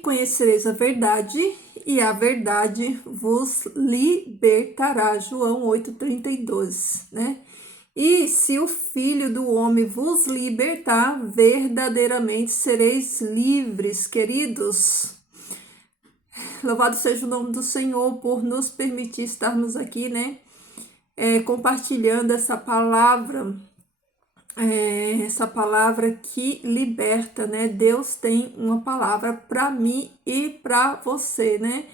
conhecereis a verdade, e a verdade vos libertará. João 8:32, né? E se o Filho do Homem vos libertar, verdadeiramente sereis livres, queridos. Louvado seja o nome do Senhor por nos permitir estarmos aqui, né? Compartilhando essa palavra que liberta, né? Deus tem uma palavra para mim e para você, né?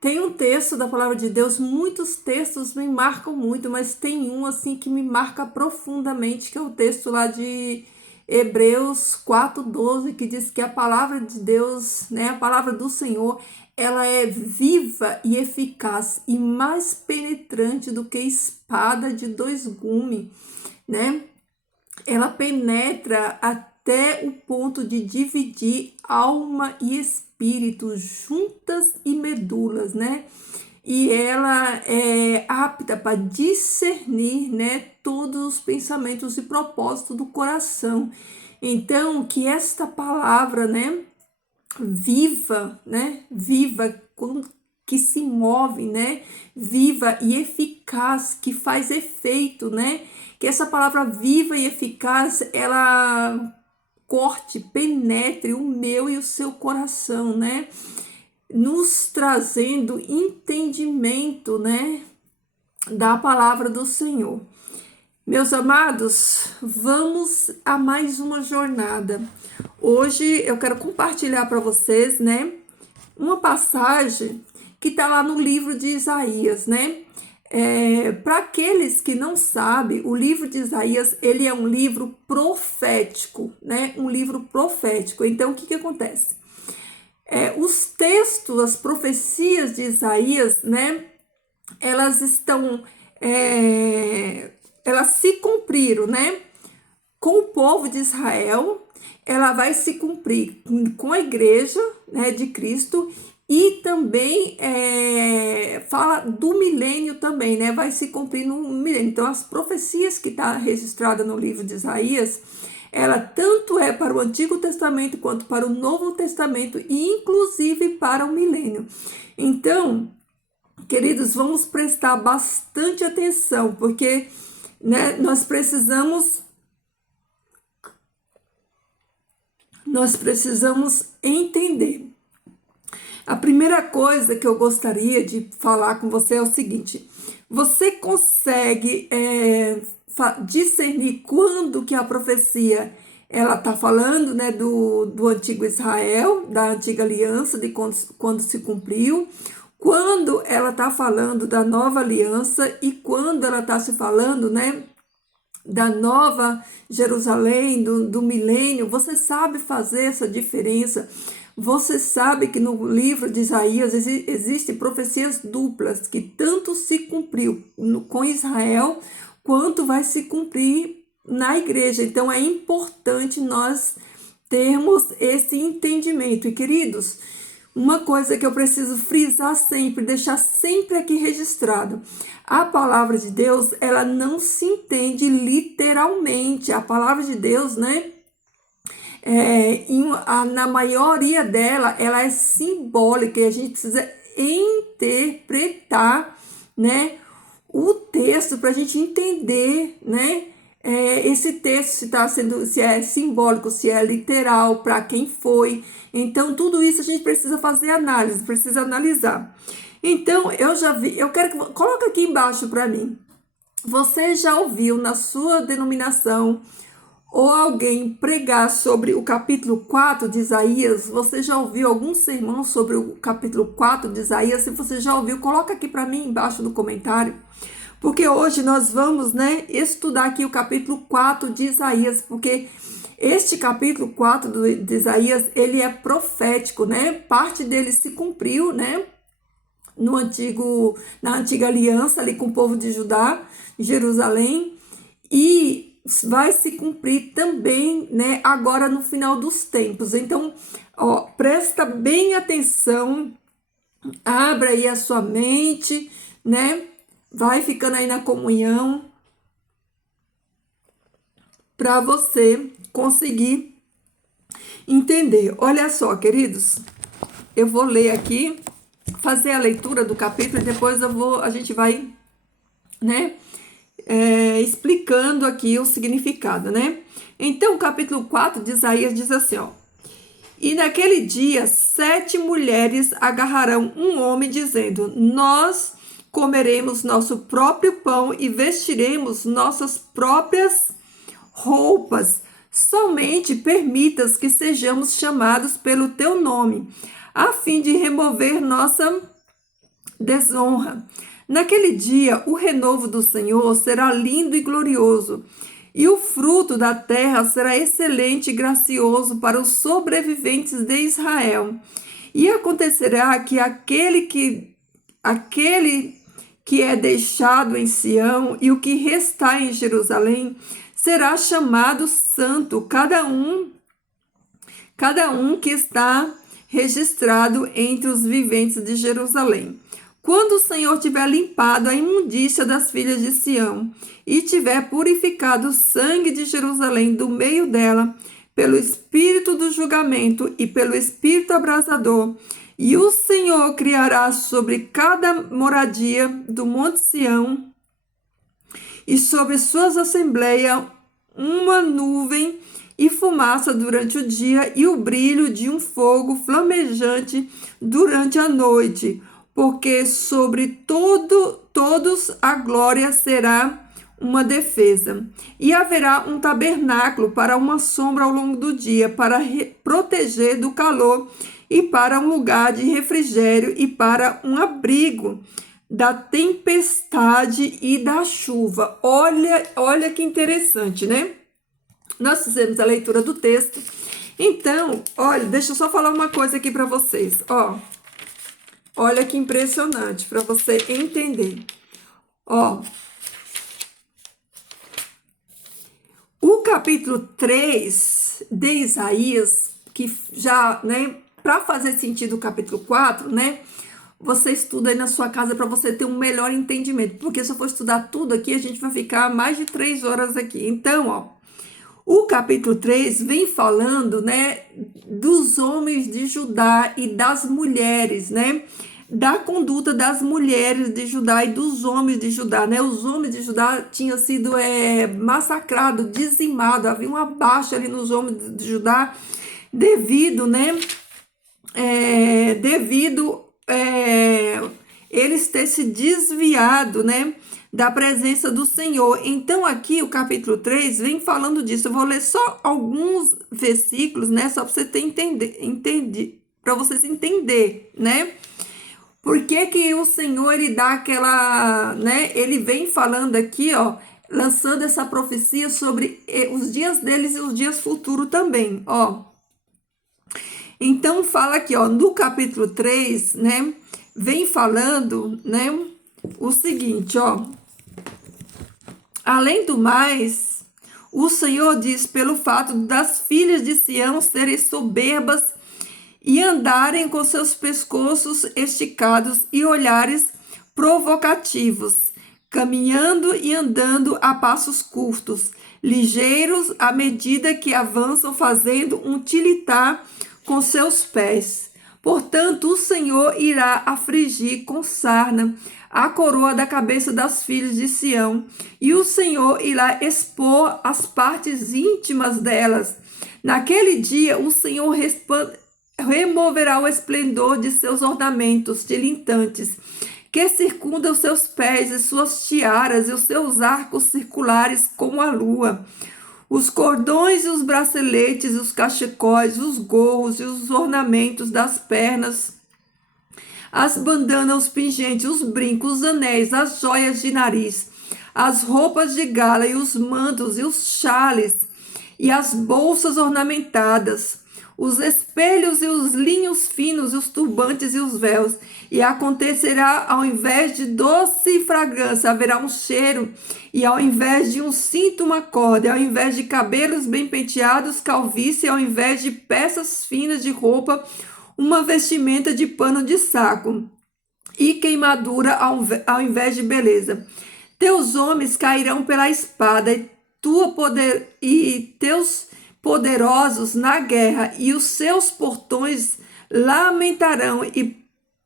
Tem um texto da palavra de Deus, muitos textos me marcam muito, mas tem um assim que me marca profundamente, que é o texto lá de Hebreus 4:12, que diz que a palavra de Deus, né, a palavra do Senhor, ela é viva e eficaz e mais penetrante do que espada de dois gumes, né? Ela penetra até o ponto de dividir alma e espírito, juntas e medulas, né? E ela é apta para discernir, né, todos os pensamentos e propósitos do coração. Então, que esta palavra, né, viva, né, viva, que se move, né, viva e eficaz, que faz efeito, né, que essa palavra viva e eficaz, ela corte, penetre o meu e o seu coração, né, nos trazendo entendimento, né, da palavra do Senhor. Meus amados, vamos a mais uma jornada. Hoje eu quero compartilhar para vocês, né, uma passagem que está lá no livro de Isaías, né? Para aqueles que não sabem, o livro de Isaías, ele é um livro profético, né? Um livro profético. Então, o que acontece? Os textos, as profecias de Isaías, né? Elas estão, elas se cumpriram, né? Com o povo de Israel, ela vai se cumprir com a igreja, né, de Cristo, e também fala do milênio também, né? Vai se cumprir no milênio. Então, as profecias que está registrada no livro de Isaías, ela tanto é para o Antigo Testamento quanto para o Novo Testamento e inclusive para o milênio. Então, queridos, vamos prestar bastante atenção, porque, né, nós precisamos entender. A primeira coisa que eu gostaria de falar com você é o seguinte: você consegue discernir quando que a profecia ela está falando, né, do antigo Israel, da antiga aliança, de quando se cumpriu, quando ela está falando da nova aliança e quando ela está se falando, né, da nova Jerusalém, do milênio? Você sabe fazer essa diferença? Você sabe que no livro de Isaías existem profecias duplas, que tanto se cumpriu com Israel, quanto vai se cumprir na igreja. Então, é importante nós termos esse entendimento. E, queridos, uma coisa que eu preciso frisar sempre, deixar sempre aqui registrado: a palavra de Deus, ela não se entende literalmente. A palavra de Deus, né, na maioria dela, ela é simbólica, e a gente precisa interpretar, né, o texto para a gente entender, né, esse texto, se é simbólico, se é literal, para quem foi. Então, tudo isso a gente precisa fazer análise, precisa analisar. Então, eu quero que coloca aqui embaixo para mim. Você já ouviu na sua denominação ou alguém pregar sobre o capítulo 4 de Isaías? Você já ouviu algum sermão sobre o capítulo 4 de Isaías? Se você já ouviu, coloca aqui para mim embaixo no comentário. Porque hoje nós vamos, né, estudar aqui o capítulo 4 de Isaías, porque este capítulo 4 de Isaías, ele é profético, né? Parte dele se cumpriu, né, na antiga aliança ali com o povo de Judá, Jerusalém, e vai se cumprir também, né, agora no final dos tempos. Então, ó, presta bem atenção, abra aí a sua mente, né? Vai ficando aí na comunhão para você conseguir entender. Olha só, queridos, eu vou ler aqui, fazer a leitura do capítulo e depois a gente vai, né, explicando aqui o significado, né? Então, o capítulo 4 de Isaías diz assim, ó: E naquele dia 7 mulheres agarrarão um homem, dizendo: Nós comeremos nosso próprio pão e vestiremos nossas próprias roupas. Somente permitas que sejamos chamados pelo teu nome, a fim de remover nossa desonra. Naquele dia, o renovo do Senhor será lindo e glorioso, e o fruto da terra será excelente e gracioso para os sobreviventes de Israel. E acontecerá que aquele que é deixado em Sião e o que restar em Jerusalém será chamado santo, cada um que está registrado entre os viventes de Jerusalém. Quando o Senhor tiver limpado a imundícia das filhas de Sião e tiver purificado o sangue de Jerusalém do meio dela, pelo espírito do julgamento e pelo espírito abrasador, e o Senhor criará sobre cada moradia do monte Sião e sobre suas assembleias uma nuvem e fumaça durante o dia e o brilho de um fogo flamejante durante a noite, porque sobre todos a glória será uma defesa. E haverá um tabernáculo para uma sombra ao longo do dia, para proteger do calor, e para um lugar de refrigério, e para um abrigo da tempestade e da chuva. Olha que interessante, né? Nós fizemos a leitura do texto. Então, olha, deixa eu só falar uma coisa aqui para vocês, ó. Olha que impressionante para você entender. Ó, o capítulo 3 de Isaías, que já, né, para fazer sentido o capítulo 4, né, você estuda aí na sua casa para você ter um melhor entendimento, porque se eu for estudar tudo aqui, a gente vai ficar mais de 3 horas aqui. Então, ó, o capítulo 3 vem falando, né, dos homens de Judá e das mulheres, né, da conduta das mulheres de Judá e dos homens de Judá, né? Os homens de Judá tinham sido massacrados, dizimados, havia uma baixa ali nos homens de Judá devido, né? Eles terem se desviado, né, da presença do Senhor. Então aqui o capítulo 3 vem falando disso. Eu vou ler só alguns versículos, né, só para você para vocês entender, né? Por que o Senhor, ele dá aquela, né, ele vem falando aqui, ó, lançando essa profecia sobre os dias deles e os dias futuros também, ó. Então fala aqui, ó, no capítulo 3, né, vem falando, né, o seguinte, ó: Além do mais, o Senhor diz, pelo fato das filhas de Sião serem soberbas e andarem com seus pescoços esticados e olhares provocativos, caminhando e andando a passos curtos, ligeiros à medida que avançam, fazendo um tilitar com seus pés. Portanto, o Senhor irá afligir com sarna a coroa da cabeça das filhas de Sião, e o Senhor irá expor as partes íntimas delas. Naquele dia, o Senhor removerá o esplendor de seus ornamentos tilintantes, que circundam os seus pés, e suas tiaras e os seus arcos circulares como a lua, os cordões e os braceletes, os cachecóis, os gorros e os ornamentos das pernas, as bandanas, os pingentes, os brincos, os anéis, as joias de nariz, as roupas de gala e os mantos e os chales e as bolsas ornamentadas, os espelhos e os linhos finos, e os turbantes e os véus. E acontecerá, ao invés de doce fragrância, haverá um cheiro, e ao invés de um cinto, uma corda, e ao invés de cabelos bem penteados, calvície, e ao invés de peças finas de roupa, uma vestimenta de pano de saco, e queimadura ao invés de beleza. Teus homens cairão pela espada, e teus poderosos na guerra, e os seus portões lamentarão e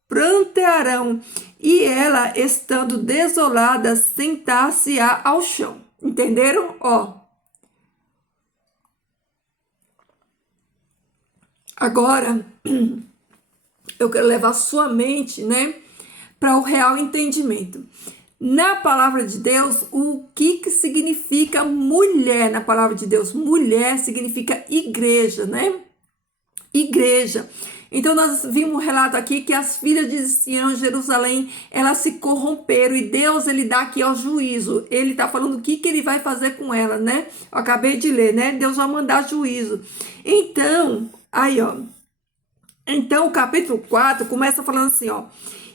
prantearão, e ela, estando desolada, sentar-se-á ao chão. Entenderam? Ó. Agora, eu quero levar sua mente, né, para o real entendimento. Na palavra de Deus, o que significa mulher na palavra de Deus? Mulher significa igreja, né? Igreja. Então, nós vimos um relato aqui que as filhas de Sião, Jerusalém, elas se corromperam e Deus, ele dá aqui ao juízo. Ele está falando o que ele vai fazer com elas, né? Eu acabei de ler, né? Deus vai mandar juízo. Então, aí, ó. Então, o capítulo 4 começa falando assim, ó.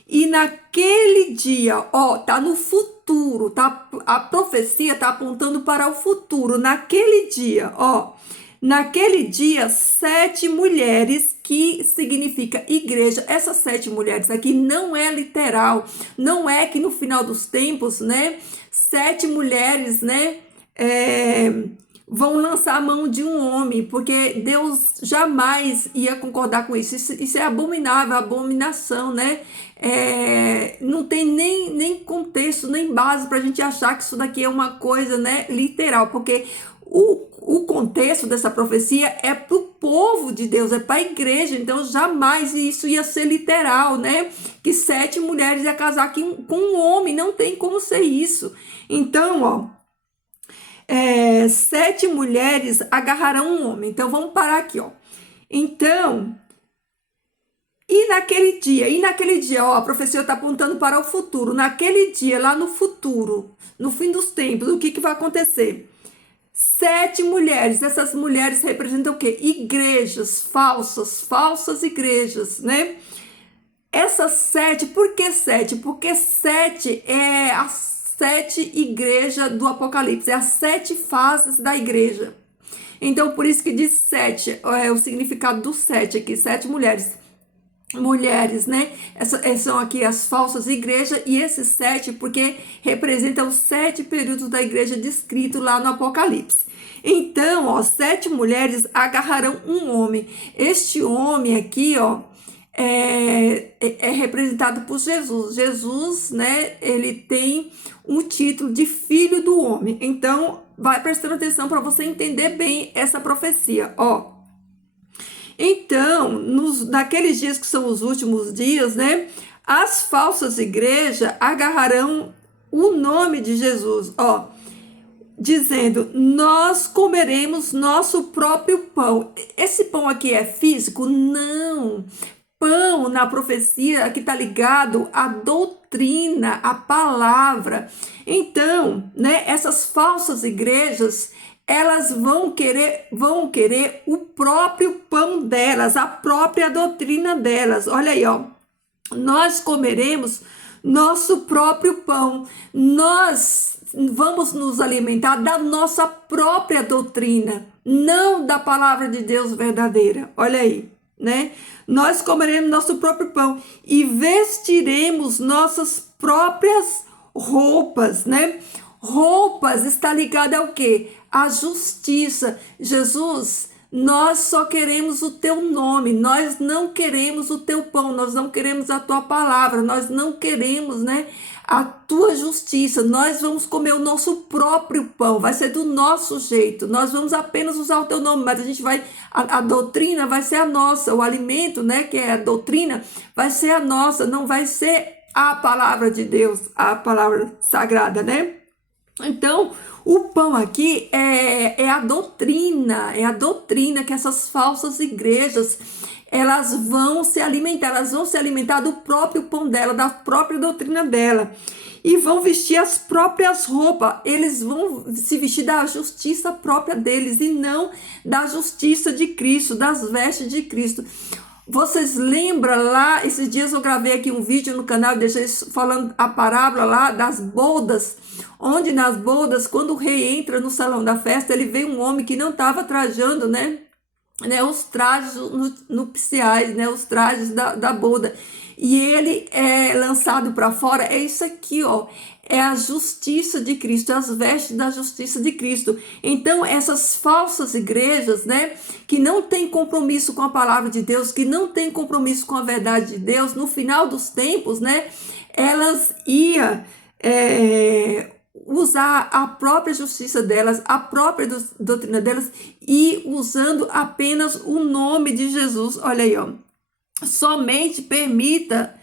E naquele dia, ó, tá no futuro, tá? A profecia tá apontando para o futuro. Naquele dia, ó. Naquele dia, 7 mulheres, que significa igreja. Essas 7 mulheres aqui não é literal. Não é que no final dos tempos, né? 7 mulheres, né? Vão lançar a mão de um homem, porque Deus jamais ia concordar com isso. Isso é abominável, abominação, né? Não tem nem contexto, nem base para a gente achar que isso daqui é uma coisa, né, literal, porque o contexto dessa profecia é para o povo de Deus, é para a igreja, então jamais isso ia ser literal, né? Que 7 mulheres iam casar com um homem, não tem como ser isso. Então, ó. 7 mulheres agarrarão um homem. Então, vamos parar aqui, ó. Então, e naquele dia, ó, a profecia está apontando para o futuro. Naquele dia, lá no futuro, no fim dos tempos, o que vai acontecer? 7 mulheres, essas mulheres representam o quê? Igrejas falsas igrejas, né? Essas 7, por que 7? Porque 7 é as 7 igrejas do Apocalipse, é as 7 fases da igreja. Então, por isso que diz 7, é o significado do 7 aqui, 7 mulheres. Mulheres, né? São aqui as falsas igrejas, e esses 7, porque representam os 7 períodos da igreja descrito lá no Apocalipse. Então, ó, 7 mulheres agarrarão um homem. Este homem aqui, ó, é representado por Jesus. Jesus, né, ele tem um título de filho do homem. Então, vai prestando atenção para você entender bem essa profecia, ó. Então, naqueles dias que são os últimos dias, né, as falsas igrejas agarrarão o nome de Jesus, ó, dizendo: nós comeremos nosso próprio pão. Esse pão aqui é físico? Não. Pão na profecia que está ligado à doutrina, à palavra. Então, né, essas falsas igrejas, elas vão querer o próprio pão delas, a própria doutrina delas. Olha aí, ó. Nós comeremos nosso próprio pão. Nós vamos nos alimentar da nossa própria doutrina, não da palavra de Deus verdadeira. Olha aí, né? Nós comeremos nosso próprio pão e vestiremos nossas próprias roupas, né? Roupas está ligada ao quê? À justiça. Jesus, nós só queremos o teu nome, nós não queremos o teu pão, nós não queremos a tua palavra, nós não queremos, né, a tua justiça. Nós vamos comer o nosso próprio pão, vai ser do nosso jeito, nós vamos apenas usar o teu nome, mas a gente vai, a doutrina vai ser a nossa, o alimento, né, que é a doutrina, vai ser a nossa, não vai ser a palavra de Deus, a palavra sagrada, né? Então, o pão aqui é a doutrina que essas falsas igrejas, elas vão se alimentar do próprio pão dela, da própria doutrina dela, e vão vestir as próprias roupas. Eles vão se vestir da justiça própria deles e não da justiça de Cristo, das vestes de Cristo. Vocês lembram lá, esses dias eu gravei aqui um vídeo no canal, deixei falando a parábola lá das bodas, onde nas bodas, quando o rei entra no salão da festa, ele vê um homem que não estava trajando, né, os trajes nupciais, né, os trajes da boda. e ele é lançado para fora, é isso aqui, ó. É a justiça de Cristo, as vestes da justiça de Cristo. Então, essas falsas igrejas, né, que não têm compromisso com a palavra de Deus, que não têm compromisso com a verdade de Deus, no final dos tempos, né, elas iam usar a própria justiça delas, a própria doutrina delas, e usando apenas o nome de Jesus. Olha aí, ó. Somente permita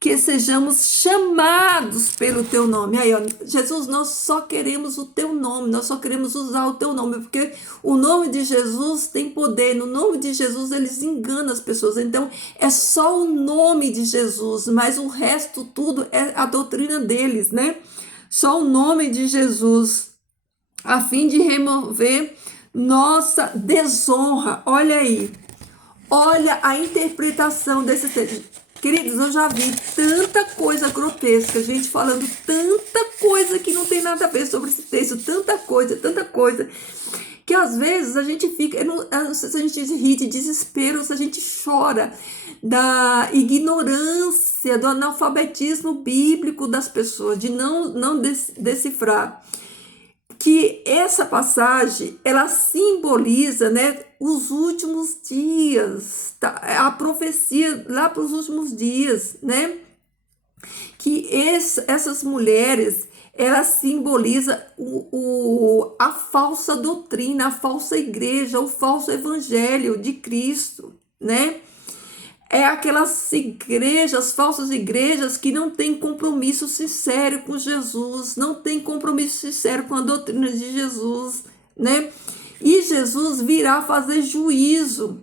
que sejamos chamados pelo teu nome. Aí, ó, Jesus, nós só queremos o teu nome, nós só queremos usar o teu nome, porque o nome de Jesus tem poder, no nome de Jesus eles enganam as pessoas, então é só o nome de Jesus, mas o resto tudo é a doutrina deles, né? Só o nome de Jesus, a fim de remover nossa desonra. Olha aí, olha a interpretação desse texto. Queridos, eu já vi tanta coisa grotesca, gente falando tanta coisa que não tem nada a ver sobre esse texto, tanta coisa, que às vezes a gente fica, eu não sei se a gente ri de desespero, ou se a gente chora da ignorância, do analfabetismo bíblico das pessoas, de não decifrar. Que essa passagem, ela simboliza, né, os últimos dias, tá? A profecia lá para os últimos dias, né? Que essas mulheres, ela simboliza a falsa doutrina, a falsa igreja, o falso evangelho de Cristo, né? É aquelas igrejas, falsas igrejas, que não têm compromisso sincero com Jesus, não têm compromisso sincero com a doutrina de Jesus, né? E Jesus virá fazer juízo.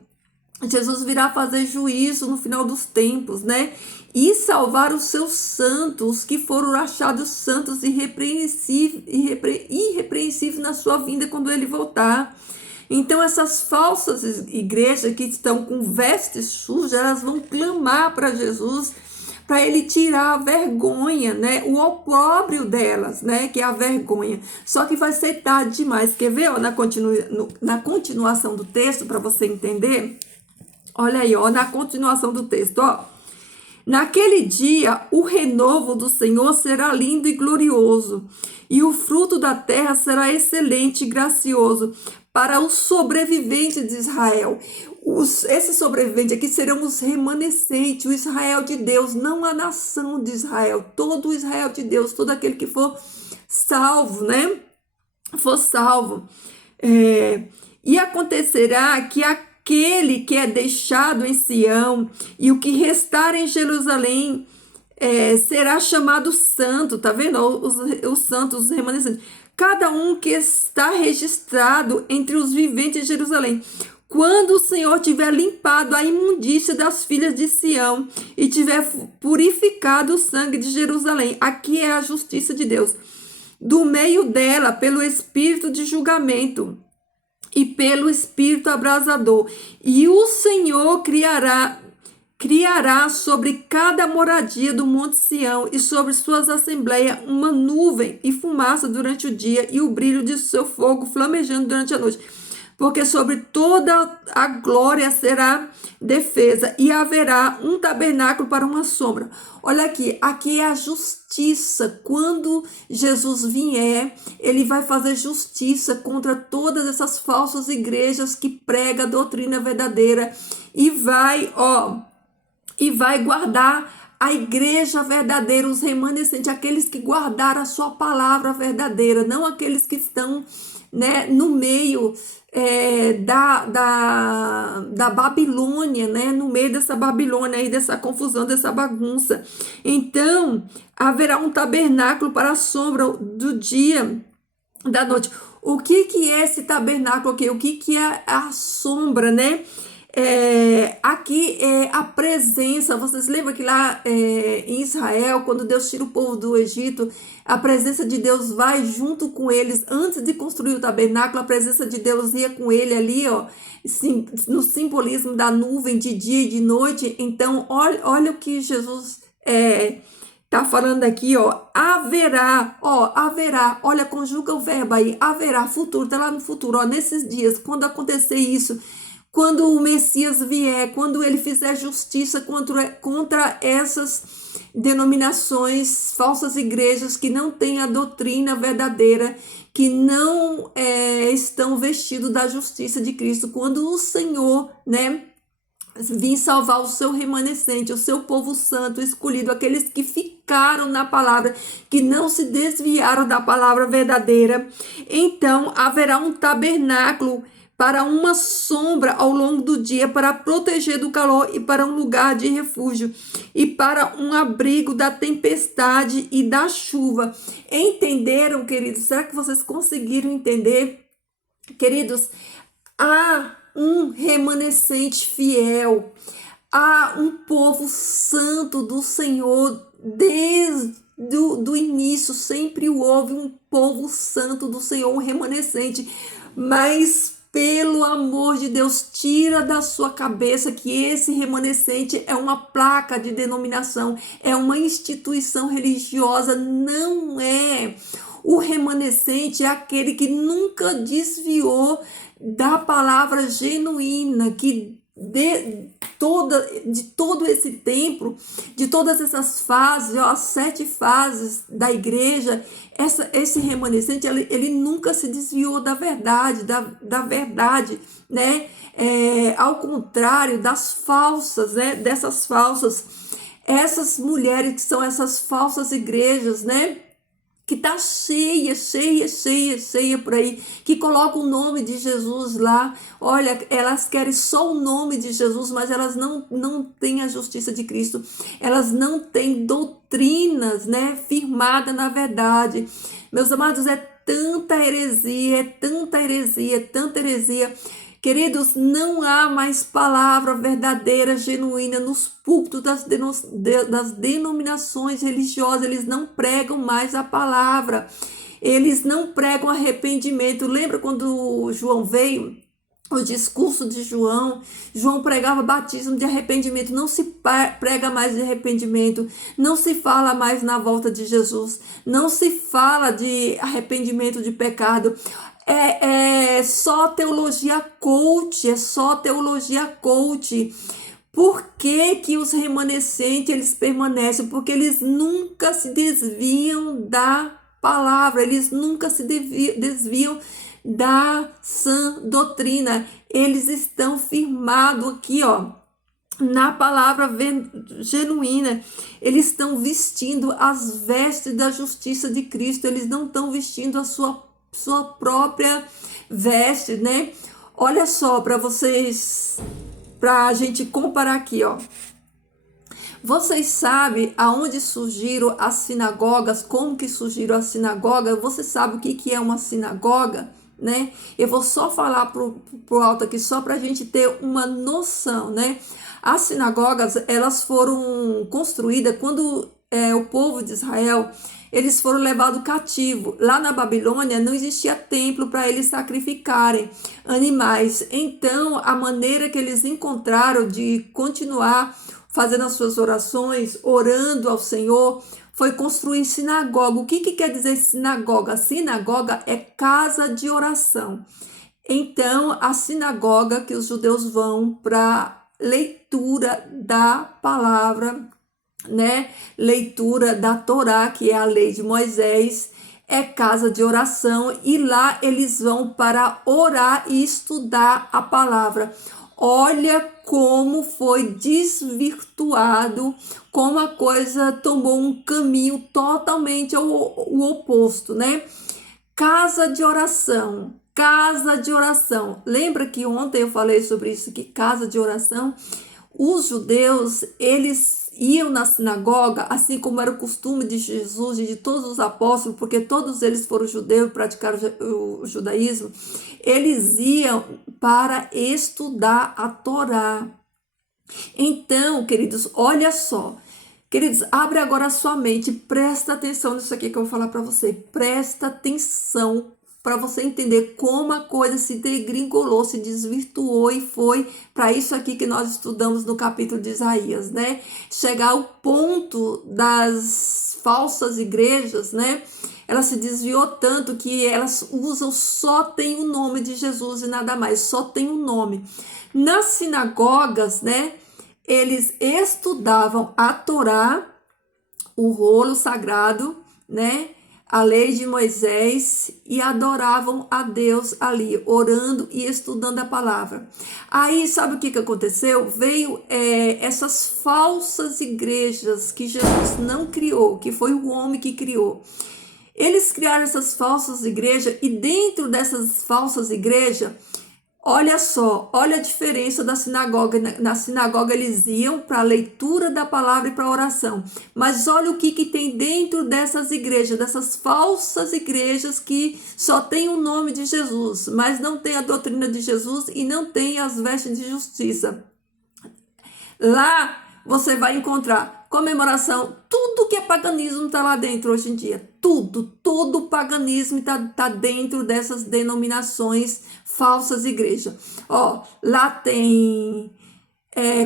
Jesus virá fazer juízo no final dos tempos, né? E salvar os seus santos, que foram achados santos e irrepreensíveis na sua vinda quando ele voltar. Então, essas falsas igrejas que estão com vestes sujas, elas vão clamar para Jesus, para ele tirar a vergonha, né? O opróbrio delas, né? Que é a vergonha. Só que vai ser tarde demais. Quer ver, ó, na continuação do texto, para você entender? Olha aí, ó, na continuação do texto, ó. Naquele dia, o renovo do Senhor será lindo e glorioso, e o fruto da terra será excelente e gracioso para os sobreviventes de Israel. Esses sobreviventes aqui serão os remanescentes, o Israel de Deus, não a nação de Israel, todo o Israel de Deus, todo aquele que for salvo, né? For salvo. E acontecerá que aquele que é deixado em Sião e o que restar em Jerusalém será chamado santo, tá vendo? Os santos, os remanescentes. Cada um que está registrado entre os viventes de Jerusalém. Quando o Senhor tiver limpado a imundícia das filhas de Sião e tiver purificado o sangue de Jerusalém, aqui é a justiça de Deus, do meio dela, pelo espírito de julgamento e pelo espírito abrasador. E o Senhor criará sobre cada moradia do Monte Sião e sobre suas assembleias uma nuvem e fumaça durante o dia e o brilho de seu fogo flamejando durante a noite. Porque sobre toda a glória será defesa e haverá um tabernáculo para uma sombra. Olha aqui é a justiça. Quando Jesus vier, ele vai fazer justiça contra todas essas falsas igrejas que pregam a doutrina verdadeira e vai guardar a igreja verdadeira, os remanescentes, aqueles que guardaram a sua palavra verdadeira, não aqueles que estão, né, no meio da Babilônia, né, no meio dessa Babilônia aí, dessa confusão, dessa bagunça. Então, haverá um tabernáculo para a sombra do dia, da noite. O que é esse tabernáculo aqui? O que é a sombra, né? Aqui é a presença. Vocês lembram que lá em Israel, quando Deus tira o povo do Egito, a presença de Deus vai junto com eles. Antes de construir o tabernáculo, a presença de Deus ia com ele ali, ó, no simbolismo da nuvem de dia e de noite. Então, olha o que Jesus tá falando aqui, ó, haverá, olha, conjuga o verbo aí, haverá, futuro, tá lá no futuro, ó, nesses dias, quando acontecer isso, quando o Messias vier, quando ele fizer justiça contra essas denominações, falsas igrejas que não têm a doutrina verdadeira, que não estão vestidos da justiça de Cristo, quando o Senhor, né, vir salvar o seu remanescente, o seu povo santo, escolhido, aqueles que ficaram na palavra, que não se desviaram da palavra verdadeira, então haverá um tabernáculo para uma sombra ao longo do dia, para proteger do calor e para um lugar de refúgio, e para um abrigo da tempestade e da chuva. Entenderam, queridos? Será que vocês conseguiram entender? Queridos, há um remanescente fiel, há um povo santo do Senhor. Desde do início sempre houve um povo santo do Senhor, um remanescente, mas pelo amor de Deus, tira da sua cabeça que esse remanescente é uma placa de denominação, é uma instituição religiosa. Não é. O remanescente é aquele que nunca desviou da palavra genuína, que de todo esse tempo, de todas essas fases, as 7 fases da igreja, esse remanescente, ele nunca se desviou da verdade, da verdade, né? Ao contrário das falsas, né? Dessas falsas, essas mulheres que são essas falsas igrejas, né? Que tá cheia por aí, que coloca o nome de Jesus lá. Olha, elas querem só o nome de Jesus, mas elas não têm a justiça de Cristo. Elas não têm doutrinas, né, firmada na verdade. Meus amados, é tanta heresia, tanta heresia. Queridos, não há mais palavra verdadeira, genuína nos púlpitos das denominações religiosas. Eles não pregam mais a palavra, eles não pregam arrependimento. Lembra quando João veio? O discurso de João pregava batismo de arrependimento. Não se prega mais de arrependimento, não se fala mais na volta de Jesus, não se fala de arrependimento de pecado. É só teologia coach, Por que os remanescentes, eles permanecem? Porque eles nunca se desviam da palavra, eles nunca se desviam da sã doutrina. Eles estão firmados aqui, ó, na palavra genuína. Eles estão vestindo as vestes da justiça de Cristo, eles não estão vestindo a sua própria veste, né? Olha só, para a gente comparar aqui, ó. Vocês sabem aonde surgiram as sinagogas? Como que surgiram as sinagogas? Você sabe o que é uma sinagoga, né? Eu vou só falar pro alto aqui, só para a gente ter uma noção, né? As sinagogas, elas foram construídas quando o povo de Israel, eles foram levados cativo. Lá na Babilônia não existia templo para eles sacrificarem animais. Então, a maneira que eles encontraram de continuar fazendo as suas orações, orando ao Senhor, foi construir sinagoga. O que quer dizer sinagoga? Sinagoga é casa de oração. Então, a sinagoga que os judeus vão para leitura da palavra, né? Leitura da Torá, que é a lei de Moisés, é casa de oração, e lá eles vão para orar e estudar a palavra. Olha como foi desvirtuado, como a coisa tomou um caminho totalmente o oposto, né? Casa de oração. Lembra que ontem eu falei sobre isso, que casa de oração, os judeus, eles iam na sinagoga, assim como era o costume de Jesus e de todos os apóstolos, porque todos eles foram judeus e praticaram o judaísmo. Eles iam para estudar a Torá. Então, queridos, olha só. Queridos, abre agora a sua mente, presta atenção nisso aqui que eu vou falar para você. Presta atenção para você entender como a coisa se degringolou, se desvirtuou e foi para isso aqui que nós estudamos no capítulo de Isaías, né? Chegar ao ponto das falsas igrejas, né? ela se desviou tanto que elas usam, só tem o nome de Jesus e nada mais, só tem o nome. Nas sinagogas, né, eles estudavam a Torá, o rolo sagrado, né, a lei de Moisés, e adoravam a Deus ali, orando e estudando a palavra. Aí, sabe o que aconteceu? Veio essas falsas igrejas que Jesus não criou, que foi o homem que criou. Eles criaram essas falsas igrejas, e dentro dessas falsas igrejas, olha só, olha a diferença da sinagoga. Na sinagoga eles iam para a leitura da palavra e para a oração. Mas olha o que tem dentro dessas igrejas, dessas falsas igrejas que só tem o nome de Jesus, mas não tem a doutrina de Jesus e não tem as vestes de justiça. Lá você vai encontrar comemoração, tudo que é paganismo está lá dentro hoje em dia. Todo o paganismo está dentro dessas denominações falsas igrejas. Ó, lá tem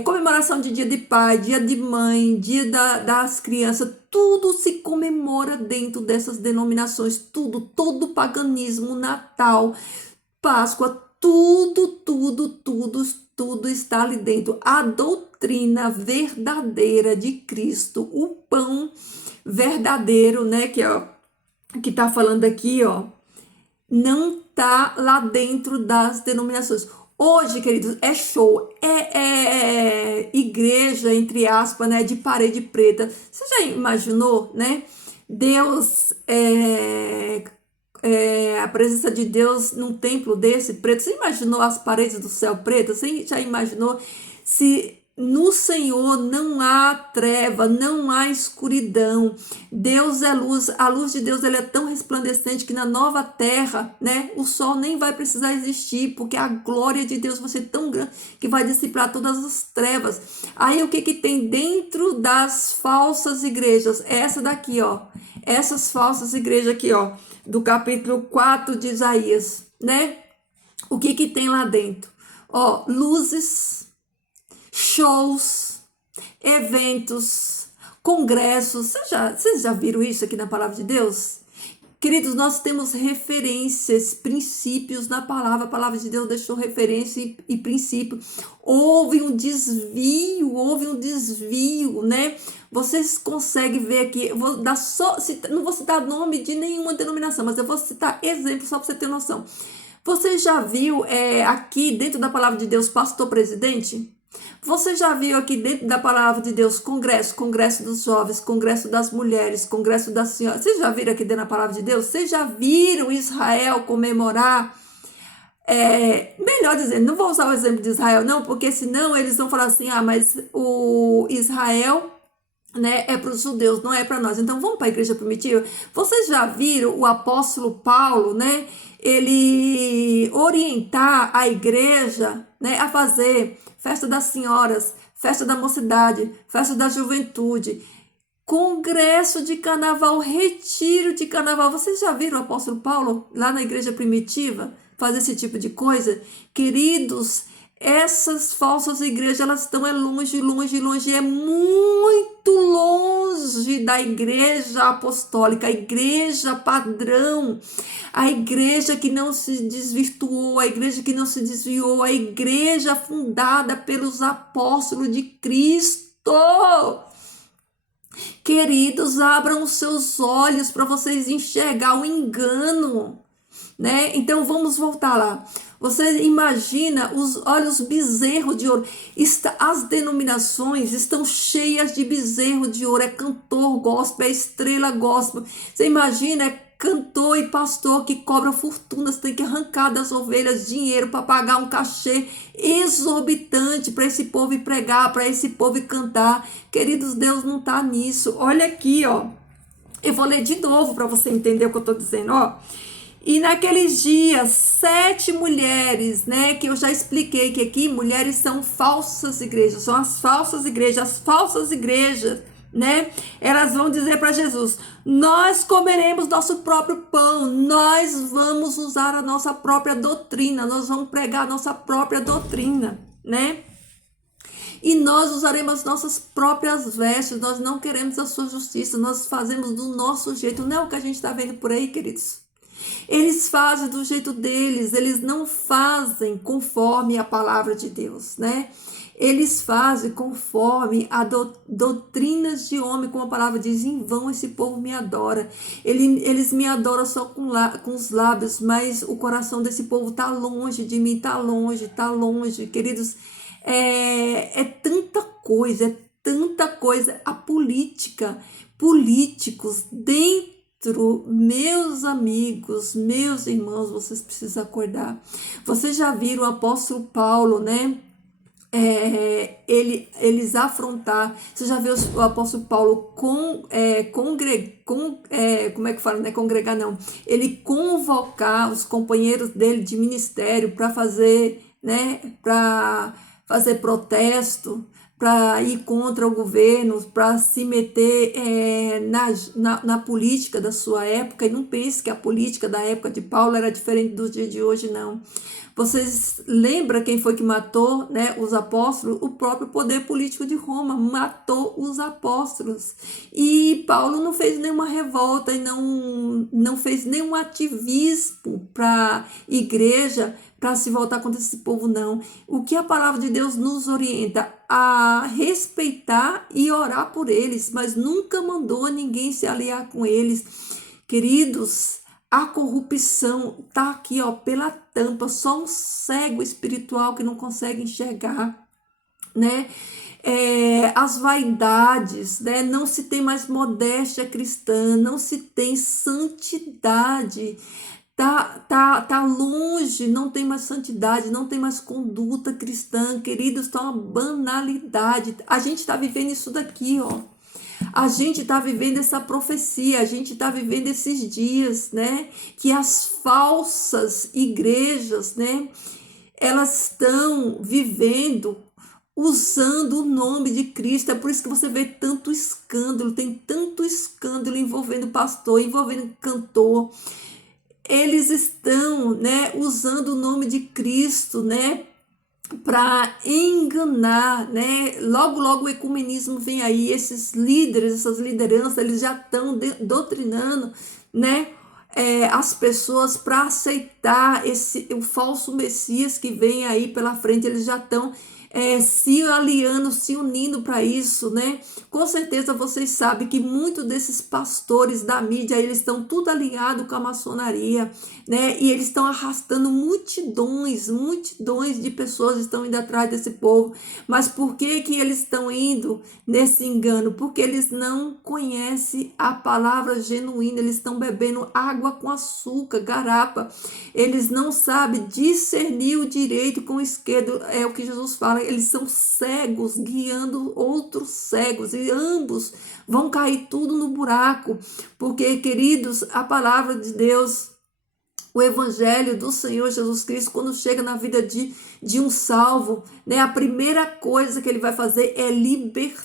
comemoração de dia de pai, dia de mãe, dia das crianças, tudo se comemora dentro dessas denominações, todo o paganismo, Natal, Páscoa, tudo está ali dentro. A doutrina verdadeira de Cristo, o pão verdadeiro, né, que tá falando aqui, ó, não tá lá dentro das denominações. Hoje, queridos, é show, igreja, entre aspas, né, de parede preta. Você já imaginou, né? Deus, a presença de Deus num templo desse preto. Você imaginou as paredes do céu preto? Você já imaginou se no Senhor não há treva, não há escuridão? Deus é luz, a luz de Deus ela é tão resplandecente que na nova terra, né, o sol nem vai precisar existir, porque a glória de Deus vai ser tão grande que vai dissipar todas as trevas. Aí o que tem dentro das falsas igrejas? Essa daqui, ó, essas falsas igrejas aqui, ó, do capítulo 4 de Isaías, né? O que tem lá dentro? Ó, luzes, shows, eventos, congressos. Vocês já viram isso aqui na palavra de Deus? Queridos, nós temos referências, princípios na palavra. A palavra de Deus deixou referência e princípio. Houve um desvio, né? Vocês conseguem ver aqui, eu vou dar não vou citar nome de nenhuma denominação, mas eu vou citar exemplos só para você ter noção. Você já viu aqui dentro da palavra de Deus pastor presidente? Você já viu aqui dentro da palavra de Deus congresso dos jovens, congresso das mulheres, congresso das senhoras? Vocês já viram aqui dentro da palavra de Deus? Vocês já viram Israel comemorar? Melhor dizendo, não vou usar o exemplo de Israel não, porque senão eles vão falar assim, mas o Israel, né, é para os judeus, não é para nós. Então vamos para a igreja primitiva. Vocês já viram o apóstolo Paulo, né, ele orientar a igreja, né, a fazer festa das senhoras, festa da mocidade, festa da juventude, congresso de carnaval, retiro de carnaval? Vocês já viram o apóstolo Paulo lá na igreja primitiva fazer esse tipo de coisa? Queridos, essas falsas igrejas, elas estão longe, é muito longe da igreja apostólica, a igreja padrão, a igreja que não se desvirtuou, a igreja que não se desviou, a igreja fundada pelos apóstolos de Cristo. Queridos, abram os seus olhos para vocês enxergar o engano, né? Então vamos voltar lá. Você imagina, olha os bezerros de ouro. As denominações estão cheias de bezerro de ouro. É cantor gospel, é estrela gospel. Você imagina, é cantor e pastor que cobra fortunas, tem que arrancar das ovelhas dinheiro para pagar um cachê exorbitante para esse povo ir pregar, para esse povo ir cantar. Queridos, Deus não está nisso. Olha aqui, ó. Eu vou ler de novo para você entender o que eu estou dizendo, ó. E naqueles dias, 7 mulheres, né, que eu já expliquei que aqui mulheres são falsas igrejas, são as falsas igrejas, né, elas vão dizer para Jesus, nós comeremos nosso próprio pão, nós vamos usar a nossa própria doutrina, nós vamos pregar a nossa própria doutrina, né. e nós usaremos as nossas próprias vestes, nós não queremos a sua justiça, nós fazemos do nosso jeito. Não é o que a gente está vendo por aí, queridos. Eles fazem do jeito deles, eles não fazem conforme a palavra de Deus, né? Eles fazem conforme a doutrinas de homem, como a palavra diz, em vão esse povo me adora. Eles me adoram só com os lábios, mas o coração desse povo está longe de mim, está longe. Queridos, é tanta coisa, a política, políticos dentro, meus amigos, meus irmãos, vocês precisam acordar. Vocês já viram o apóstolo Paulo, né? Eles afrontar. Você já viu o apóstolo Paulo como é que fala, né? Congregar não. Ele convocar os companheiros dele de ministério para fazer, né? Para fazer protesto, para ir contra o governo, para se meter na política da sua época. E não pense que a política da época de Paulo era diferente dos dias de hoje, não. Vocês lembram quem foi que matou, né, os apóstolos? O próprio poder político de Roma matou os apóstolos. E Paulo não fez nenhuma revolta e não fez nenhum ativismo para a igreja para se voltar contra esse povo, não. O que a palavra de Deus nos orienta? A respeitar e orar por eles, mas nunca mandou ninguém se aliar com eles. Queridos, a corrupção está aqui, ó, pela tampa, só um cego espiritual que não consegue enxergar, né? As vaidades, né? Não se tem mais modéstia cristã, não se tem santidade. Tá longe, não tem mais santidade, não tem mais conduta cristã, queridos, tá uma banalidade. A gente está vivendo isso daqui, ó. A gente está vivendo essa profecia, a gente está vivendo esses dias, né? Que as falsas igrejas, né? Elas estão vivendo usando o nome de Cristo. É por isso que você vê tanto escândalo, tem tanto escândalo envolvendo pastor, envolvendo cantor. Eles estão, né, usando o nome de Cristo, né, para enganar, né? Logo o ecumenismo vem aí, esses líderes, essas lideranças, eles já estão doutrinando, né, as pessoas para aceitar o falso Messias que vem aí pela frente. Eles já estão se aliando, se unindo para isso, né? Com certeza vocês sabem que muitos desses pastores da mídia, eles estão tudo alinhados com a maçonaria, né? E eles estão arrastando multidões de pessoas estão indo atrás desse povo. Mas por que eles estão indo nesse engano? Porque eles não conhecem a palavra genuína, eles estão bebendo água com açúcar, garapa. Eles não sabem discernir o direito com o esquerdo, é o que Jesus fala. Eles são cegos guiando outros cegos e ambos vão cair tudo no buraco, porque, queridos, a palavra de Deus, o evangelho do Senhor Jesus Cristo, quando chega na vida de um salvo, né, a primeira coisa que ele vai fazer é libertar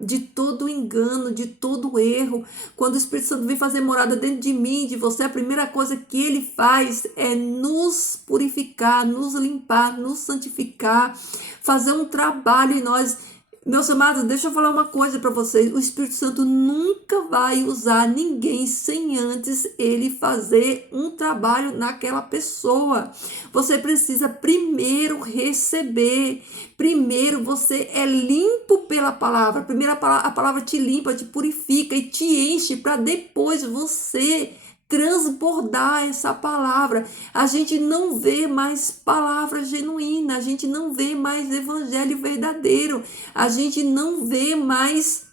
de todo engano, de todo erro. Quando o Espírito Santo vem fazer morada dentro de mim, de você, a primeira coisa que ele faz é nos purificar, nos limpar, nos santificar, fazer um trabalho em nós. Meus amados, deixa eu falar uma coisa para vocês. O Espírito Santo nunca vai usar ninguém sem antes ele fazer um trabalho naquela pessoa. Você precisa primeiro receber. Primeiro você é limpo pela palavra. Primeiro a palavra te limpa, te purifica e te enche para depois você transbordar essa palavra. A gente não vê mais palavra genuína, a gente não vê mais evangelho verdadeiro, a gente não vê mais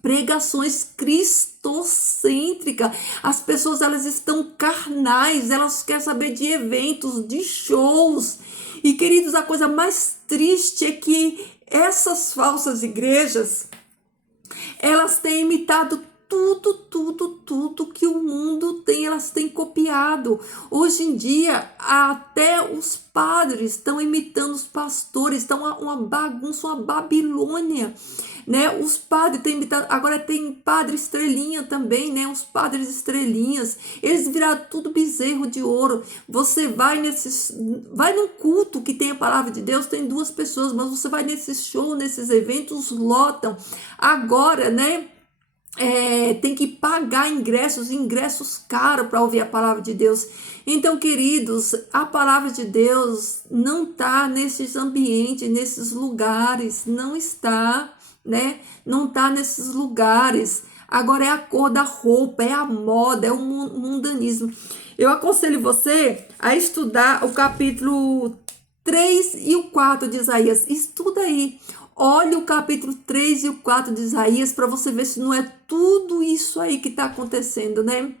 pregações cristocêntricas. As pessoas, elas estão carnais, elas querem saber de eventos, de shows. E, queridos, a coisa mais triste é que essas falsas igrejas, elas têm imitado tudo que o mundo tem, elas têm copiado. Hoje em dia, até os padres estão imitando os pastores, estão uma bagunça, uma Babilônia, né? Os padres têm imitado, agora tem padre estrelinha também, né? Os padres estrelinhas, eles viraram tudo bezerro de ouro. Você vai num culto que tem a palavra de Deus, tem 2 pessoas, mas você vai nesse show, nesses eventos, lotam. Agora, né? Tem que pagar ingressos caros para ouvir a palavra de Deus. Então, queridos, a palavra de Deus não está nesses ambientes, nesses lugares, não está, né? Não está nesses lugares. Agora é a cor da roupa, é a moda, é o mundanismo. Eu aconselho você a estudar o capítulo 3 e o 4 de Isaías. Estuda aí. Olha o capítulo 3 e o 4 de Isaías para você ver se não é tudo isso aí que está acontecendo, né?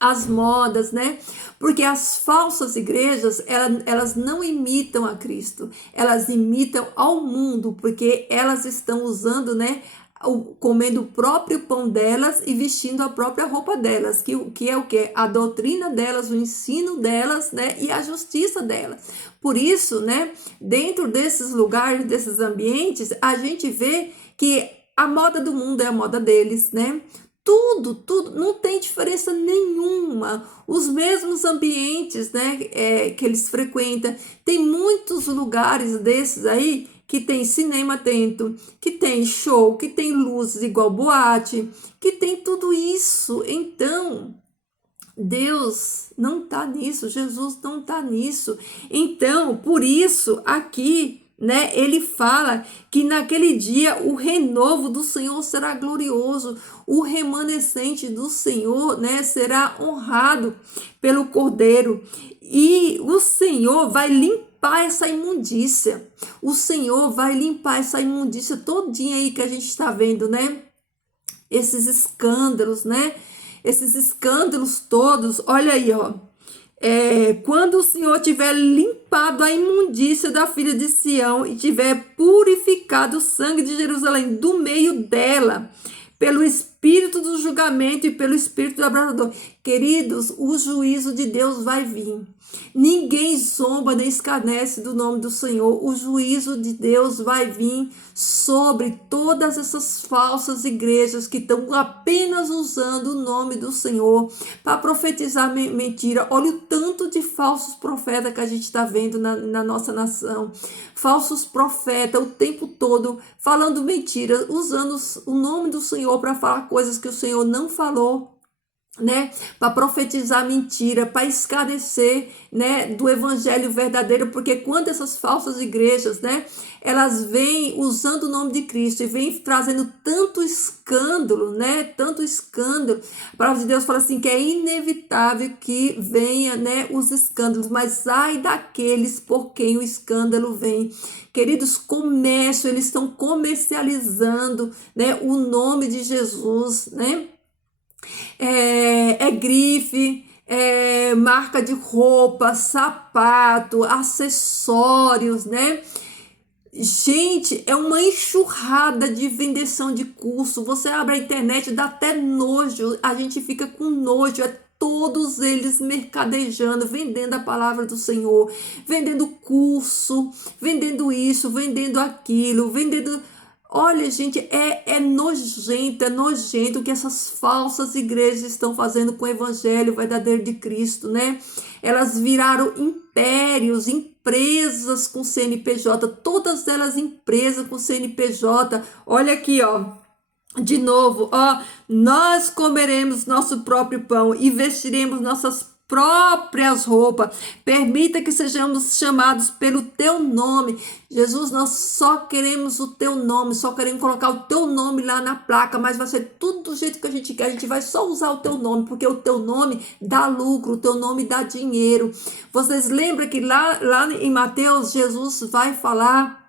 As modas, né? Porque as falsas igrejas, elas não imitam a Cristo, elas imitam ao mundo, porque elas estão usando, né? Comendo o próprio pão delas e vestindo a própria roupa delas, que é o que? A doutrina delas, o ensino delas, né? E a justiça delas. Por isso, né? Dentro desses lugares, desses ambientes, a gente vê que a moda do mundo é a moda deles, né? Tudo, não tem diferença nenhuma. Os mesmos ambientes, né? Que eles frequentam. Tem muitos lugares desses aí que tem cinema dentro, que tem show, que tem luzes igual boate, que tem tudo isso. Então, Deus não está nisso, Jesus não está nisso. Então, por isso, aqui, né, ele fala que naquele dia o renovo do Senhor será glorioso, o remanescente do Senhor, né, será honrado pelo Cordeiro, e o Senhor vai limpar essa imundícia. O Senhor vai limpar essa imundícia todinha aí que a gente está vendo, né? Esses escândalos, né? Esses escândalos todos, olha aí, ó. Quando o Senhor tiver limpado a imundícia da filha de Sião e tiver purificado o sangue de Jerusalém do meio dela, pelo espírito do julgamento e pelo espírito do abrasador. Queridos, o juízo de Deus vai vir. Ninguém zomba nem escarnece do nome do Senhor. O juízo de Deus vai vir sobre todas essas falsas igrejas que estão apenas usando o nome do Senhor para profetizar mentira. Olha o tanto de falsos profetas que a gente está vendo na nossa nação. Falsos profetas o tempo todo falando mentira, usando o nome do Senhor para falar coisas que o Senhor não falou, né, para profetizar mentira, para esclarecer, né, do evangelho verdadeiro, porque quando essas falsas igrejas, né, elas vêm usando o nome de Cristo e vêm trazendo tanto escândalo, né, tanto escândalo, a palavra de Deus fala assim que é inevitável que venha, né, os escândalos, mas ai daqueles por quem o escândalo vem. Queridos, comércio, eles estão comercializando, né, o nome de Jesus, né? Grife, marca de roupa, sapato, acessórios, né? Gente, é uma enxurrada de vendeção de curso. Você abre a internet, dá até nojo, a gente fica com nojo, todos eles mercadejando, vendendo a palavra do Senhor, vendendo curso, vendendo isso, vendendo aquilo, vendendo... Olha, gente, é nojento o que essas falsas igrejas estão fazendo com o evangelho verdadeiro de Cristo, né? Elas viraram impérios, empresas com CNPJ, todas elas empresas com CNPJ. Olha aqui, ó. De novo, ó, nós comeremos nosso próprio pão e vestiremos nossas próprias roupas. Permita que sejamos chamados pelo teu nome. Jesus, nós só queremos o teu nome, só queremos colocar o teu nome lá na placa, mas vai ser tudo do jeito que a gente quer. A gente vai só usar o teu nome, porque o teu nome dá lucro, o teu nome dá dinheiro. Vocês lembram que lá em Mateus, Jesus vai falar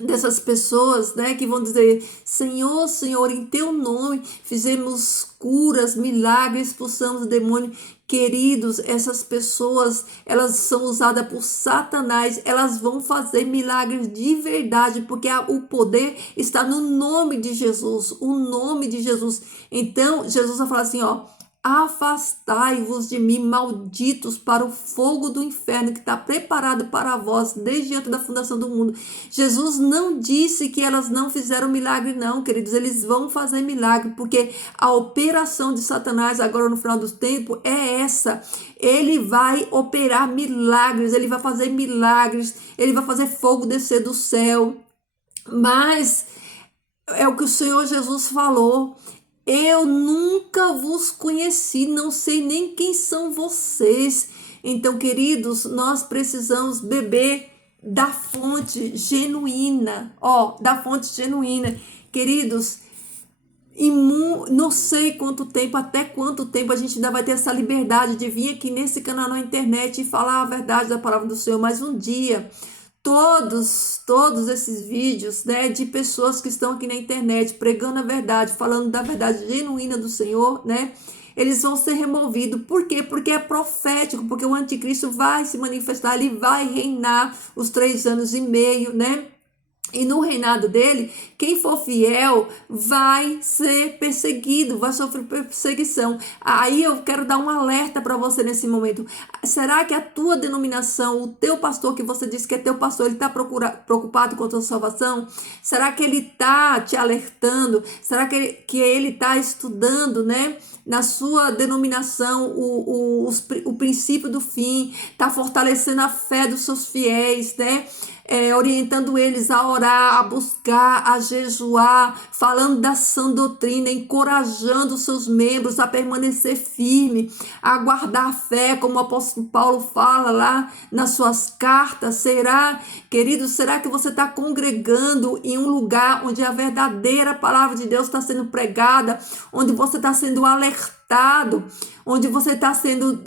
dessas pessoas, né, que vão dizer: Senhor, Senhor, em teu nome fizemos curas, milagres, expulsamos o demônio. Queridos, essas pessoas, elas são usadas por Satanás, elas vão fazer milagres de verdade, porque o poder está no nome de Jesus, o nome de Jesus. Então, Jesus vai falar assim, ó: afastai-vos de mim, malditos, para o fogo do inferno que está preparado para vós desde antes da fundação do mundo. Jesus não disse que elas não fizeram milagre, não, queridos. Eles vão fazer milagre, porque a operação de Satanás agora no final dos tempos é essa. Ele vai operar milagres, ele vai fazer milagres, ele vai fazer fogo descer do céu. Mas é o que o Senhor Jesus falou: eu nunca vos conheci, não sei nem quem são vocês. Então, queridos, nós precisamos beber da fonte genuína, da fonte genuína. Queridos, não sei quanto tempo, até quanto tempo a gente ainda vai ter essa liberdade de vir aqui nesse canal na internet e falar a verdade da palavra do Senhor, mas um dia todos esses vídeos, né, de pessoas que estão aqui na internet pregando a verdade, falando da verdade genuína do Senhor, né, eles vão ser removidos. Por quê? Porque é profético, porque o anticristo vai se manifestar, ele vai reinar os 3 anos e meio, né? E no reinado dele, quem for fiel vai ser perseguido, vai sofrer perseguição. Aí eu quero dar um alerta para você nesse momento. Será que a tua denominação, o teu pastor que você disse que é teu pastor, ele está preocupado com a tua salvação? Será que ele está te alertando? Será que ele está estudando, né, na sua denominação o princípio do fim? Está fortalecendo a fé dos seus fiéis, né? Orientando eles a orar, a buscar, a jejuar, falando da sã doutrina, encorajando seus membros a permanecer firme, a guardar a fé, como o apóstolo Paulo fala lá nas suas cartas. Será, querido, será que você está congregando em um lugar onde a verdadeira palavra de Deus está sendo pregada, onde você está sendo alertado, onde você está sendo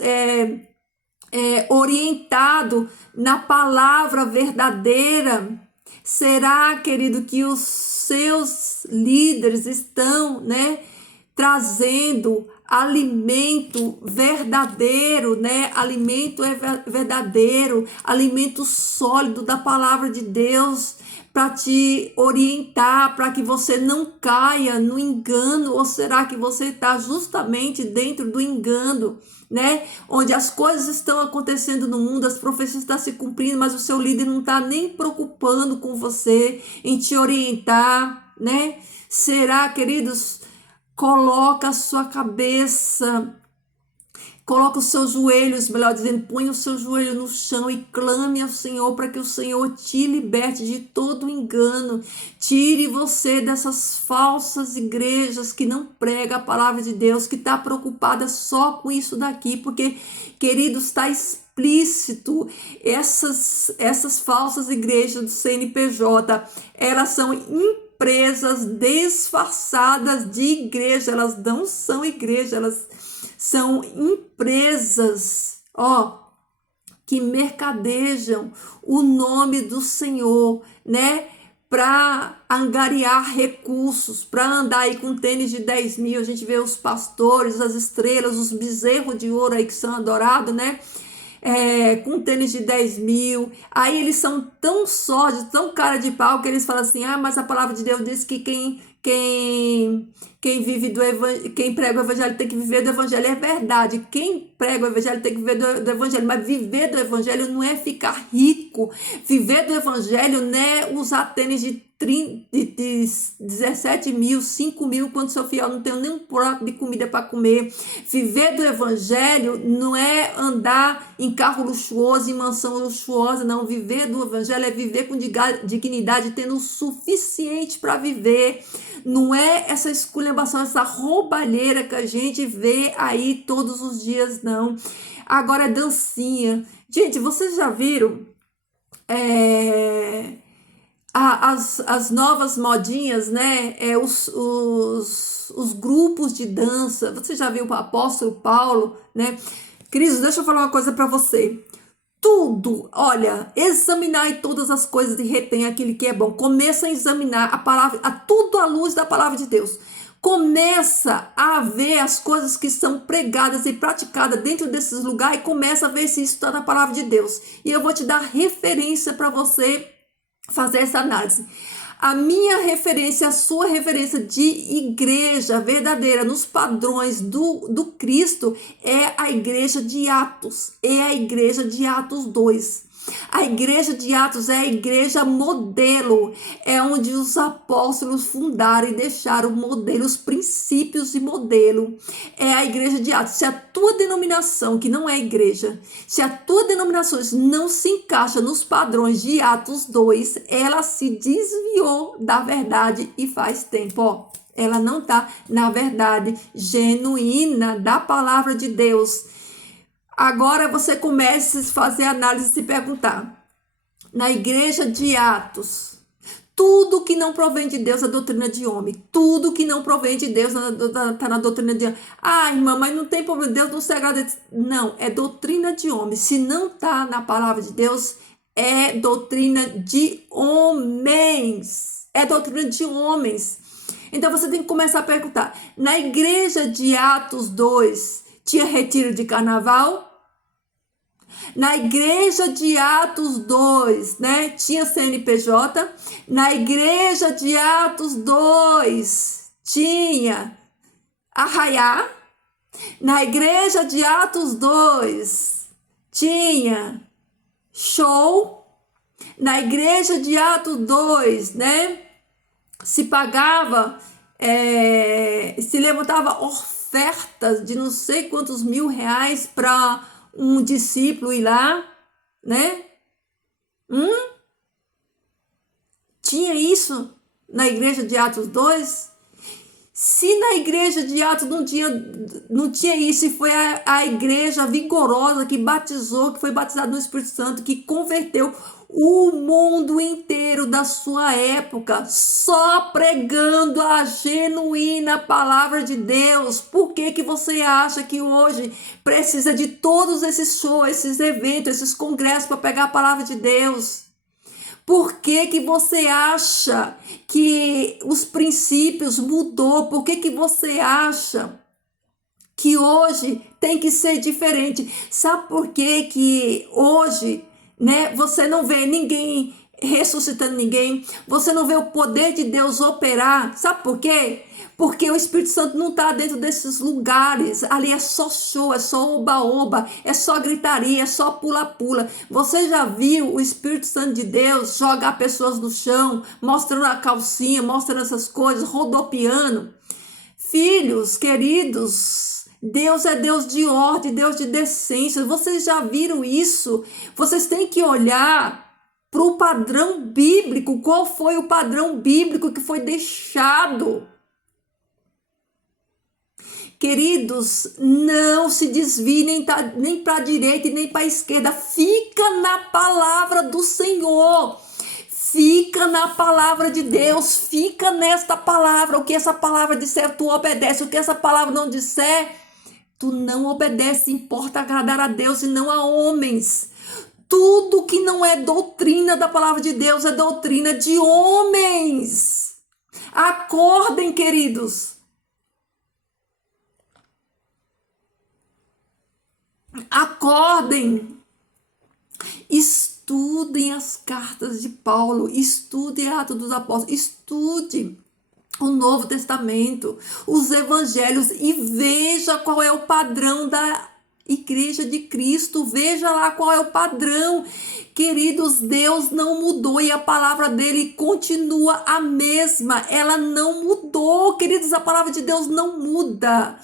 orientado na palavra verdadeira? Será, querido, que os seus líderes estão, né, trazendo alimento verdadeiro, né? Alimento verdadeiro, alimento sólido da palavra de Deus, para te orientar, para que você não caia no engano? Ou será que você está justamente dentro do engano, né? Onde as coisas estão acontecendo no mundo, as profecias estão se cumprindo, mas o seu líder não está nem preocupando com você, em te orientar, né? Será, queridos? Coloca a sua cabeça, coloca os seus joelhos, melhor dizendo, põe o seu joelho no chão e clame ao Senhor para que o Senhor te liberte de todo engano. Tire você dessas falsas igrejas que não pregam a palavra de Deus, que está preocupada só com isso daqui, porque, queridos, está explícito. Essas falsas igrejas do CNPJ, elas são empresas disfarçadas de igreja. Elas não são igreja, elas são empresas, que mercadejam o nome do Senhor, né? Para angariar recursos, para andar aí com tênis de 10 mil. A gente vê os pastores, as estrelas, os bezerros de ouro aí que são adorados, né? Com tênis de 10 mil. Aí eles são tão sórdidos, tão cara de pau, que eles falam assim: mas a palavra de Deus diz que quem vive quem prega o evangelho tem que viver do evangelho. É verdade, quem prega o evangelho tem que viver do evangelho, mas viver do evangelho não é ficar rico. Viver do evangelho não é usar tênis de 17 mil, 5 mil, quando seu fiel não tem nem um prato de comida para comer. Viver do evangelho não é andar em carro luxuoso, em mansão luxuosa, não. Viver do evangelho é viver com dignidade, tendo o suficiente para viver. Não é essa esculhambação, essa roubalheira que a gente vê aí todos os dias, não. Agora é dancinha. Gente, vocês já viram as novas modinhas, né? Os grupos de dança. Você já viu o apóstolo Paulo, né? Queridos, deixa eu falar uma coisa para você. tudo, olha, examinar todas as coisas e retém aquilo que é bom. Começa a examinar a palavra, tudo à luz da palavra de Deus. Começa a ver as coisas que são pregadas e praticadas dentro desses lugares e começa a ver se isso está na palavra de Deus. E eu vou te dar referência para você fazer essa análise. A minha referência, a sua referência de igreja verdadeira, nos padrões do Cristo, é a igreja de Atos. É a igreja de Atos 2. A igreja de Atos é a igreja modelo. É onde os apóstolos fundaram e deixaram o modelo, os princípios de modelo. É a igreja de Atos. Se a tua denominação, que não é igreja, se a tua denominação não se encaixa nos padrões de Atos 2, ela se desviou da verdade e faz tempo, ó. Ela não está na verdade genuína da palavra de Deus. Agora você começa a fazer análise e se perguntar. Na igreja de Atos, tudo que não provém de Deus é doutrina de homem. Tudo que não provém de Deus está na doutrina de homem. Ah, irmã, mas não tem problema, Deus não se agrada. Não, é doutrina de homem. Se não está na palavra de Deus, é doutrina de homens. É doutrina de homens. Então você tem que começar a perguntar. Na igreja de Atos 2, tinha retiro de carnaval? Na igreja de Atos 2, né, tinha CNPJ. Na igreja de Atos 2, tinha arraiá. Na igreja de Atos 2, tinha show. Na igreja de Atos 2, né, se pagava, se levantava ofertas de não sei quantos mil reais para um discípulo ir lá, né? Tinha isso na igreja de Atos 2? Se na igreja de Atos não tinha isso, e foi a igreja vigorosa que batizou, que foi batizada no Espírito Santo, que converteu o mundo inteiro da sua época, só pregando a genuína palavra de Deus. Por que que você acha que hoje precisa de todos esses shows, esses eventos, esses congressos para pegar a palavra de Deus? Por que que você acha que os princípios mudou? Por que que você acha que hoje tem que ser diferente? Sabe por que que hoje, né, você não vê ninguém ressuscitando ninguém? Você não vê o poder de Deus operar? Sabe por quê? Porque o Espírito Santo não está dentro desses lugares. Ali é só show, é só oba-oba, é só gritaria, é só pula-pula. Você já viu o Espírito Santo de Deus jogar pessoas no chão, mostrando a calcinha, mostrando essas coisas, rodopiando? Filhos queridos, Deus é Deus de ordem, Deus de decência. Vocês já viram isso? Vocês têm que olhar para o padrão bíblico. Qual foi o padrão bíblico que foi deixado? Queridos, não se desvie nem para a direita e nem para a esquerda. Fica na palavra do Senhor. Fica na palavra de Deus. Fica nesta palavra. O que essa palavra disser, tu obedece. O que essa palavra não disser, tu não obedece. Importa agradar a Deus e não a homens. Tudo que não é doutrina da palavra de Deus é doutrina de homens. Acordem, queridos. Acordem, estudem as cartas de Paulo, estudem Atos dos Apóstolos, estude o Novo Testamento, os Evangelhos e veja qual é o padrão da Igreja de Cristo, veja lá qual é o padrão. Queridos, Deus não mudou e a palavra dele continua a mesma, ela não mudou, queridos, a palavra de Deus não muda.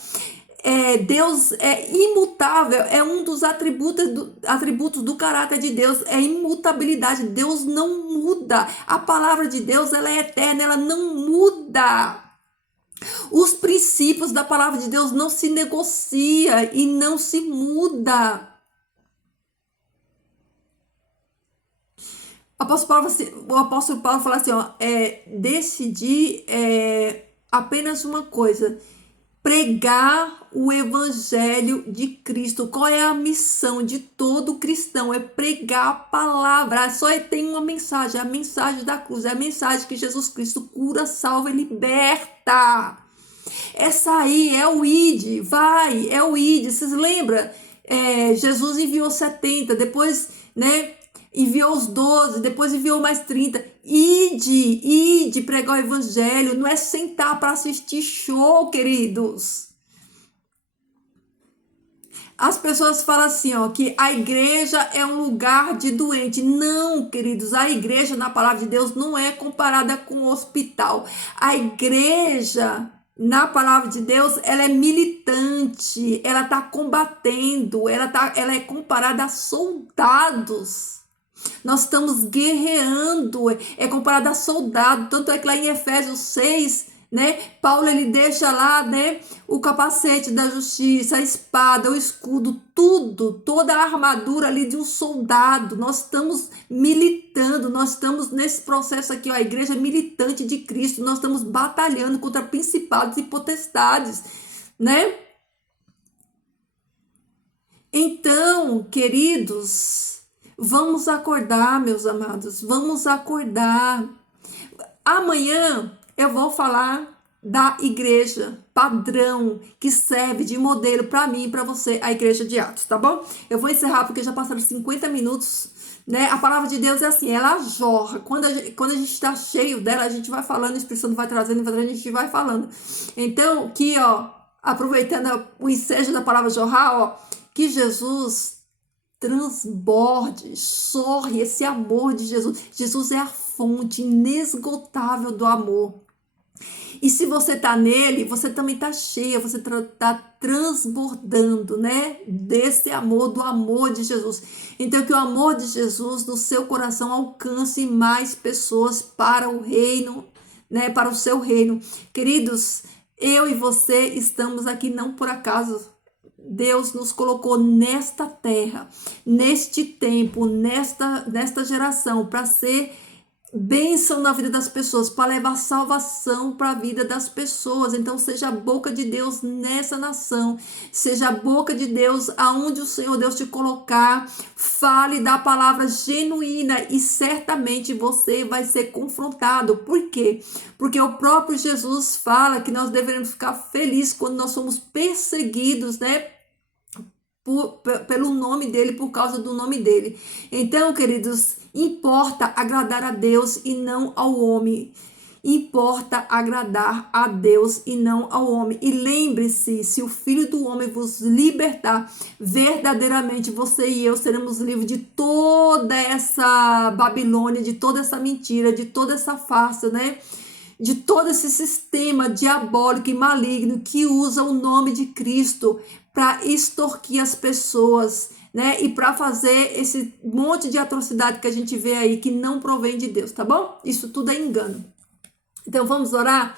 Deus é imutável, é um dos atributos do caráter de Deus, é imutabilidade. Deus não muda, a palavra de Deus ela é eterna, ela não muda. Os princípios da palavra de Deus não se negocia e não se muda. O apóstolo Paulo fala assim, decidir apenas uma coisa: pregar o evangelho de Cristo. Qual é a missão de todo cristão? É pregar a palavra. Só tem uma mensagem, a mensagem da cruz, é a mensagem que Jesus Cristo cura, salva e liberta. Essa aí é o ID, vai, é o ID. Vocês lembram? Jesus enviou 70, depois, né, enviou os 12, depois enviou mais 30. Ide pregar o evangelho, não é sentar para assistir show, queridos. As pessoas falam assim, ó, que a igreja é um lugar de doente. Não, queridos, a igreja na palavra de Deus não é comparada com o hospital. A igreja na palavra de Deus, ela é militante, ela está combatendo, ela é comparada a soldados. Nós estamos guerreando, é comparado a soldado, tanto é que lá em Efésios 6, né, Paulo ele deixa lá, né, o capacete da justiça, a espada, o escudo, tudo, toda a armadura ali de um soldado. Nós estamos militando, nós estamos nesse processo aqui, ó, a igreja militante de Cristo, nós estamos batalhando contra principados e potestades, né? Então, queridos, vamos acordar, meus amados, vamos acordar. Amanhã eu vou falar da igreja padrão que serve de modelo para mim e para você, a igreja de Atos, tá bom? Eu vou encerrar porque já passaram 50 minutos, né? A palavra de Deus é assim, ela jorra. Quando a gente está cheio dela, a gente vai falando, o Espírito Santo vai trazendo, a gente vai falando. Então, aqui, ó, aproveitando o ensejo da palavra jorrar, ó, que Jesus transborde, sorre esse amor de Jesus. Jesus é a fonte inesgotável do amor. E se você está nele, você também está cheia, você está transbordando, né? Desse amor, do amor de Jesus. Então, que o amor de Jesus no seu coração alcance mais pessoas para o reino, né? Para o seu reino. Queridos, eu e você estamos aqui não por acaso. Deus nos colocou nesta terra, neste tempo, nesta geração, para ser bênção na vida das pessoas, para levar salvação para a vida das pessoas. Então seja a boca de Deus nessa nação, seja a boca de Deus aonde o Senhor Deus te colocar, fale da palavra genuína e certamente você vai ser confrontado. Por quê? Porque o próprio Jesus fala que nós devemos ficar felizes quando nós somos perseguidos, né? Pelo nome dele, por causa do nome dele. Então, queridos, importa agradar a Deus e não ao homem. Importa agradar a Deus e não ao homem. E lembre-se, se o Filho do Homem vos libertar, verdadeiramente você e eu seremos livres de toda essa Babilônia, de toda essa mentira, de toda essa farsa, né? De todo esse sistema diabólico e maligno que usa o nome de Cristo para extorquir as pessoas, né? E para fazer esse monte de atrocidade que a gente vê aí que não provém de Deus, tá bom? Isso tudo é engano. Então vamos orar?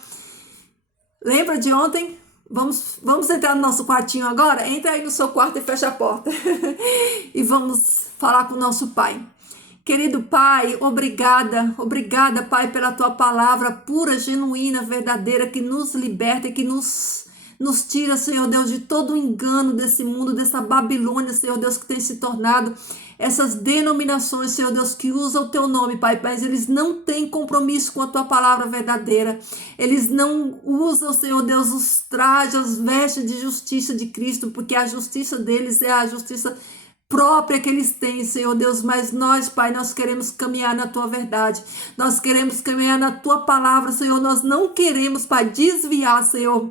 Lembra de ontem? Vamos entrar no nosso quartinho agora? Entra aí no seu quarto e fecha a porta. E vamos falar com o nosso Pai. Querido Pai, obrigada, Pai, pela Tua palavra pura, genuína, verdadeira, que nos liberta e que nos tira, Senhor Deus, de todo o engano desse mundo, dessa Babilônia, Senhor Deus, que tem se tornado essas denominações, Senhor Deus, que usam o Teu nome, Pai, mas eles não têm compromisso com a Tua palavra verdadeira. Eles não usam, Senhor Deus, os trajes, as vestes de justiça de Cristo, porque a justiça deles é a justiça própria que eles têm, Senhor Deus, mas nós, Pai, nós queremos caminhar na Tua verdade, nós queremos caminhar na Tua palavra, Senhor, nós não queremos, Pai, desviar, Senhor,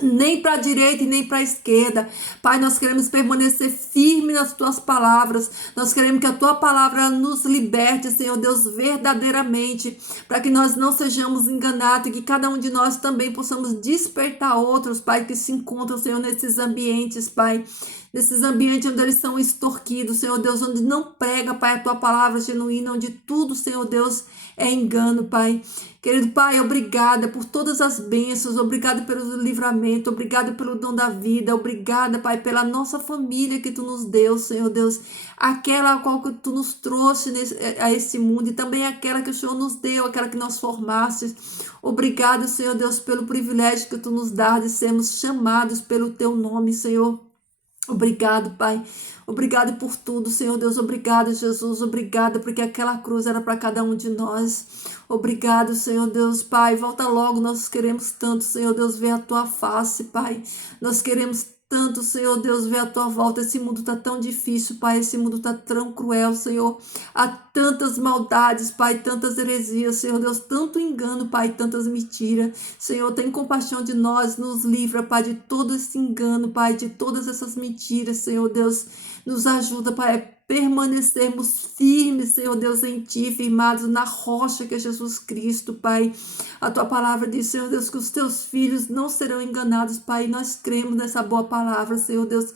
nem para a direita e nem para a esquerda. Pai, nós queremos permanecer firme nas Tuas palavras, nós queremos que a Tua palavra nos liberte, Senhor Deus, verdadeiramente, para que nós não sejamos enganados e que cada um de nós também possamos despertar outros, Pai, que se encontram, Senhor, nesses ambientes, Pai, nesses ambientes onde eles são extorquidos, Senhor Deus, onde não prega, Pai, a Tua palavra genuína, onde tudo, Senhor Deus, é engano, Pai. Querido Pai, obrigada por todas as bênçãos, obrigada pelo livramento, obrigada pelo dom da vida, obrigada, Pai, pela nossa família que Tu nos deu, Senhor Deus, aquela a qual que Tu nos trouxe a esse mundo e também aquela que o Senhor nos deu, aquela que nós formaste. Obrigado, Senhor Deus, pelo privilégio que Tu nos dá de sermos chamados pelo Teu nome, Senhor. Obrigado, Pai. Obrigado por tudo, Senhor Deus. Obrigado, Jesus. Obrigado, porque aquela cruz era para cada um de nós. Obrigado, Senhor Deus. Pai, volta logo. Nós queremos tanto, Senhor Deus, ver a Tua face, Pai. Nós queremos tanto, Senhor Deus, ver a Tua volta. Esse mundo tá tão difícil, Pai. Esse mundo tá tão cruel, Senhor. Há tantas maldades, Pai, tantas heresias, Senhor Deus, tanto engano, Pai, tantas mentiras. Senhor, tem compaixão de nós, nos livra, Pai, de todo esse engano, Pai, de todas essas mentiras, Senhor Deus. Nos ajuda, Pai, a permanecermos firmes, Senhor Deus, em Ti, firmados na rocha que é Jesus Cristo, Pai. A Tua palavra diz, Senhor Deus, que os Teus filhos não serão enganados, Pai. E nós cremos nessa boa palavra, Senhor Deus.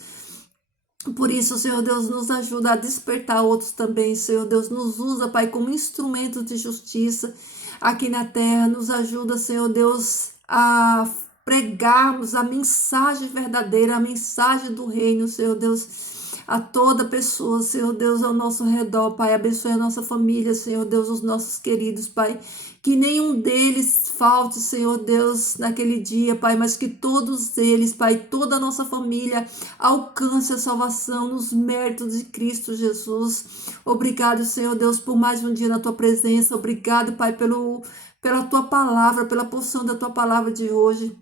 Por isso, Senhor Deus, nos ajuda a despertar outros também, Senhor Deus. Nos usa, Pai, como instrumento de justiça aqui na terra. Nos ajuda, Senhor Deus, a pregarmos a mensagem verdadeira, a mensagem do reino, Senhor Deus, a toda pessoa, Senhor Deus, ao nosso redor, Pai. Abençoe a nossa família, Senhor Deus, os nossos queridos, Pai. Que nenhum deles falte, Senhor Deus, naquele dia, Pai, mas que todos eles, Pai, toda a nossa família alcance a salvação nos méritos de Cristo Jesus. Obrigado, Senhor Deus, por mais um dia na Tua presença. Obrigado, Pai, pela Tua palavra, pela porção da Tua palavra de hoje.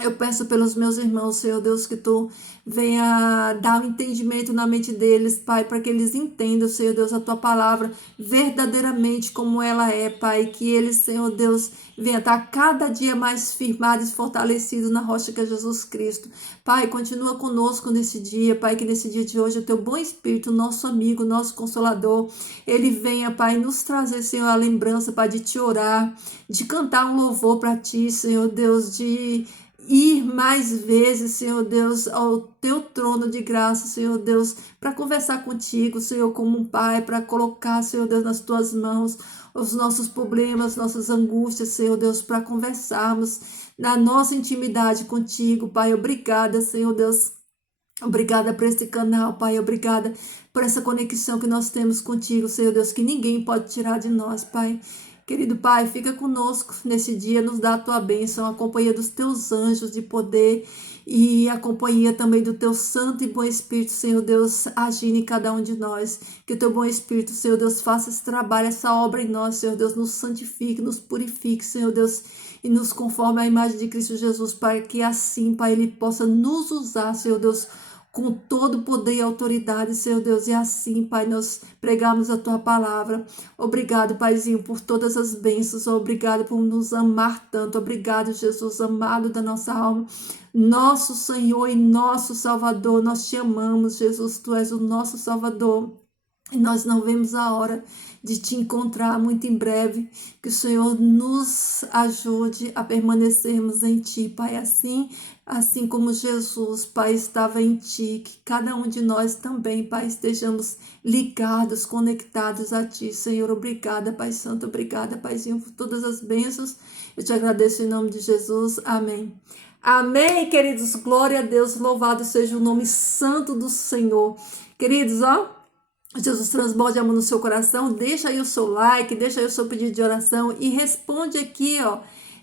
Eu peço pelos meus irmãos, Senhor Deus, que Tu venha dar um entendimento na mente deles, Pai, para que eles entendam, Senhor Deus, a Tua palavra verdadeiramente como ela é, Pai. Que eles, Senhor Deus, venha estar cada dia mais firmados e fortalecidos na rocha que é Jesus Cristo. Pai, continua conosco nesse dia, Pai, que nesse dia de hoje o Teu bom Espírito, nosso amigo, nosso Consolador, ele venha, Pai, nos trazer, Senhor, a lembrança, Pai, de Te orar, de cantar um louvor para Ti, Senhor Deus, de ir mais vezes, Senhor Deus, ao Teu trono de graça, Senhor Deus, para conversar contigo, Senhor, como um Pai, para colocar, Senhor Deus, nas Tuas mãos os nossos problemas, nossas angústias, Senhor Deus, para conversarmos na nossa intimidade contigo, Pai. Obrigada, Senhor Deus. Obrigada por esse canal, Pai. Obrigada por essa conexão que nós temos contigo, Senhor Deus, que ninguém pode tirar de nós, Pai. Querido Pai, fica conosco nesse dia, nos dá a Tua bênção, a companhia dos Teus anjos de poder e a companhia também do Teu Santo e Bom Espírito, Senhor Deus, agindo em cada um de nós. Que o Teu Bom Espírito, Senhor Deus, faça esse trabalho, essa obra em nós, Senhor Deus, nos santifique, nos purifique, Senhor Deus, e nos conforme à imagem de Cristo Jesus, para que assim, Pai, Ele possa nos usar, Senhor Deus, com todo poder e autoridade, Senhor Deus, e assim, Pai, nós pregamos a Tua palavra. Obrigado, Paizinho, por todas as bênçãos, obrigado por nos amar tanto, obrigado, Jesus, amado da nossa alma, nosso Senhor e nosso Salvador, nós Te amamos, Jesus, Tu és o nosso Salvador. E nós não vemos a hora de Te encontrar muito em breve. Que o Senhor nos ajude a permanecermos em Ti, Pai. Assim como Jesus, Pai, estava em Ti. Que cada um de nós também, Pai, estejamos ligados, conectados a Ti. Senhor, obrigada, Pai Santo. Obrigada, Paizinho, por todas as bênçãos. Eu Te agradeço em nome de Jesus. Amém. Amém, queridos. Glória a Deus. Louvado seja o nome santo do Senhor. Queridos, Jesus transborde amor no seu coração, deixa aí o seu like, deixa aí o seu pedido de oração e responde aqui,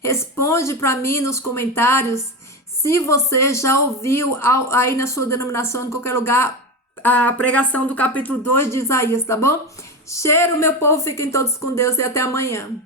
responde para mim nos comentários se você já ouviu aí na sua denominação, em qualquer lugar, a pregação do capítulo 2 de Isaías, tá bom? Cheiro, meu povo, fiquem todos com Deus e até amanhã.